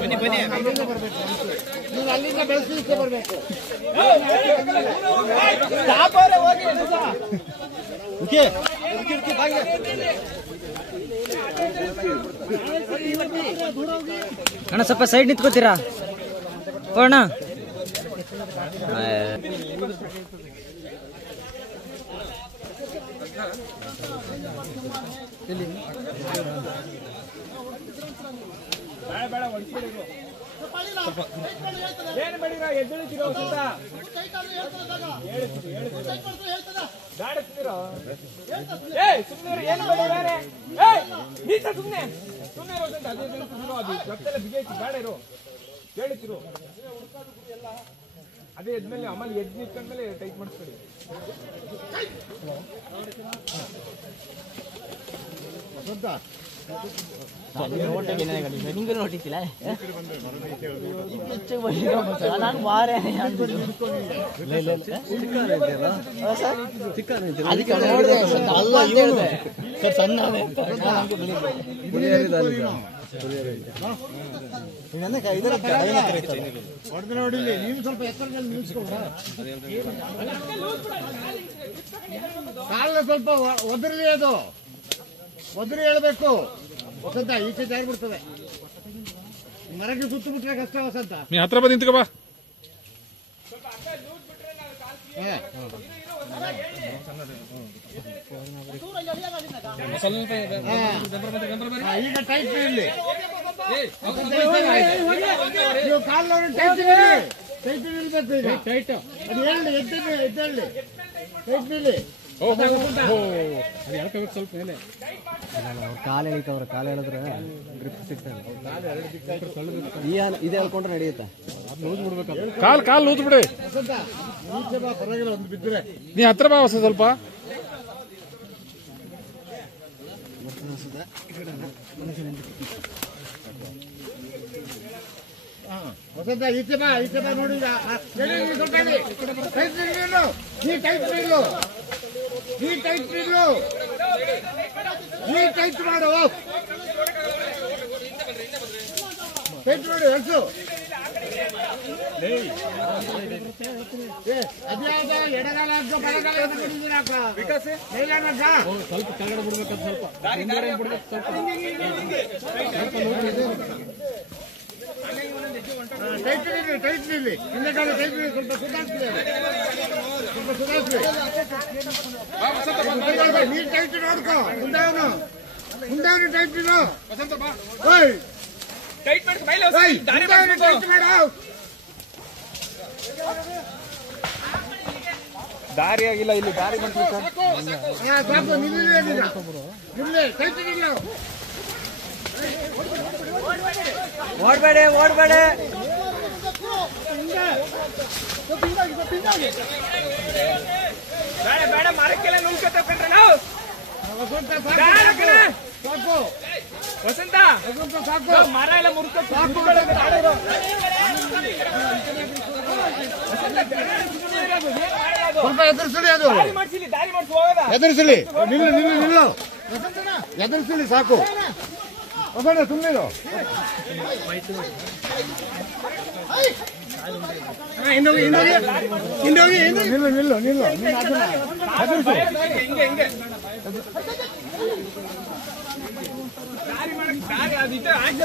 ಬನ್ನಿ ಬನ್ನಿ ನೀವು ಅಲ್ಲಿಂದ ಬೆಳೆಸಿ ಬರಬೇಕು. ಅಣ್ಣ ಸ್ವಲ್ಪ ಸೈಡ್ ನಿಂತ್ಕೋತೀರಾ ಅಣ್ಣ? ಏನು ಬೇಡಿರ ಎದ್ದೇಳಿತೀರೋ ಸುತ್ತ ದಾಡಿಸ್ತೀರೋ ಸುಮ್ಮನೆ ಏನು ಬೇಡ ನೀತ ಸುಮ್ಮನೆ ಸುಮ್ಮನೆ ಇರೋದಂತ ಅದೇ ಅದು ಜೊತೆಲ್ಲ ಬಿಗೈತಿ ಬೇಡ ಇರು ಹೇಳಿತಿರು ಅದೇ ಎದ್ಮೇಲೆ ಆಮೇಲೆ ಎದ್ದು ನಿಂತ್ಕೊಂಡ್ಮೇಲೆ ಟೈಟ್ ಮಾಡಿಸ್ಬೇಡಿ. ನಿಂಗೆ ನೋಟಿಸಿಲ್ಲ ನಾನು ಬಾರೆ ನೋಡಿಲ್ಲ ನೀವು ಸ್ವಲ್ಪ ಎತ್ತರದಲ್ಲಿ ನಿಲ್ಸ್ಕೊಂಡ ಕಾಲ ಸ್ವಲ್ಪ ಒದರಲಿ, ಅದು ಒದರಿ ಹೇಳ್ಬೇಕು. ವಸಂತ ಈಚೆ ಜಾರಿ ಬಿಡ್ತದೆ, ಮರಕ್ಕೆ ಸುತ್ತು ಬಿಟ್ರೆ ಕಷ್ಟ. ವಸಂತ ನೀ ಹತ್ರ ಬಂದು ನಿಂತ್ಕೋ ಬಾ. ಈಗ ಟೈಟ್ ಇರಲಿ, ನೀವು ಕಾಲಲ್ಲಿ ಟೈಟ್ ಇರಬೇಕು. ಈಗ ಟೈಟ್ ಅದು ಹೇಳಿ ಎದ್ದೇಳಿ ಟೈಟ್ ಇರಲಿ. ಸ್ವಲ್ಪ ಮೇಲೆ ಕಾಲು ಎಳಿತವ್ರ, ಕಾಲು ಎಳೆದ್ರೆ ಗ್ರಿಪ್ ಸಿಗ್ತದೆ. ಇದೇ ಹೇಳ್ಕೊಂಡ್ರೆ ನಡೆಯುತ್ತಾ? ಕಾಲ್ ಲೂಸ್ ಬಿಡಿ. ಈಚೆ ಬಾ, ಪರವಾಗಿಲ್ಲ ಒಂದು ಬಿದ್ದರೆ. ನೀ ಹತ್ರ ಬಾ ಹೊಸ ಸ್ವಲ್ಪ. ವಸಂತ ಈಚೆ ಬಾ ನೋಡಿ. ನೀ ಟೈಟ್ ಮಾಡು, ಟೈಟ್ ಮಾಡು ಎಲ್ಸು. ಅದ್ಯಾವ್ದ ಎಡಗಾಲ ಹಾಕ ಬಲಗಾಲ ಬಿಟ್ಟಿದ್ದೀರಪ್ಪ. ಸ್ವಲ್ಪ ಕೆಳಗಡೆ ಬಿಡ್ಬೇಕಂತ ಸ್ವಲ್ಪ ಟೈಟ್ ನಿಲ್ಲಿ, ಹಿಂದೆಕಾಲ ಟೈಟ್ ನಿಲ್ಲಿ. ಸ್ವಲ್ಪ ಸುಧಾರಿಸ್ಲಿ, ನೀ ಟೈಟ್ ನೋಡ್ಕೋ. ಮುಂದೆವನು ಟೈಟ್ ಇರೋ. ಟೈಟ್ ಮಾಡು. ದಾರಿ ಆಗಿಲ್ಲ, ಇಲ್ಲಿ ದಾರಿ ಮಾಡ್ಬೇಕು. ಓಡ್ಬೇಡ ಬೇಡ ಮರಕ್ಕೆಲ್ಲ ನುಲ್ಕತ್ತಂದ್ರೆ ನಾವು. ವಸಂತ ಮರ ಎಲ್ಲ ಮುರ್ಕ ಸ್ವಲ್ಪ ಎದುರಿಸಲಿ, ಅದು ದಾರಿ ಮಾಡಿಸಿ ಹೋಗದ. ಎದುರಿಸಲಿ, ನಿಲ್ಲು ಎದುರಿಸಲಿ ಸಾಕು. ವಸಂತ ಸುಮ್ಮನೆ ನಿಲ್ಲು. ಹಿಂಗೆ ದಾರಿ ಮಾಡಕ್ ದಾರಿ ಅದಿತ್ತು ಆಯ್ತು.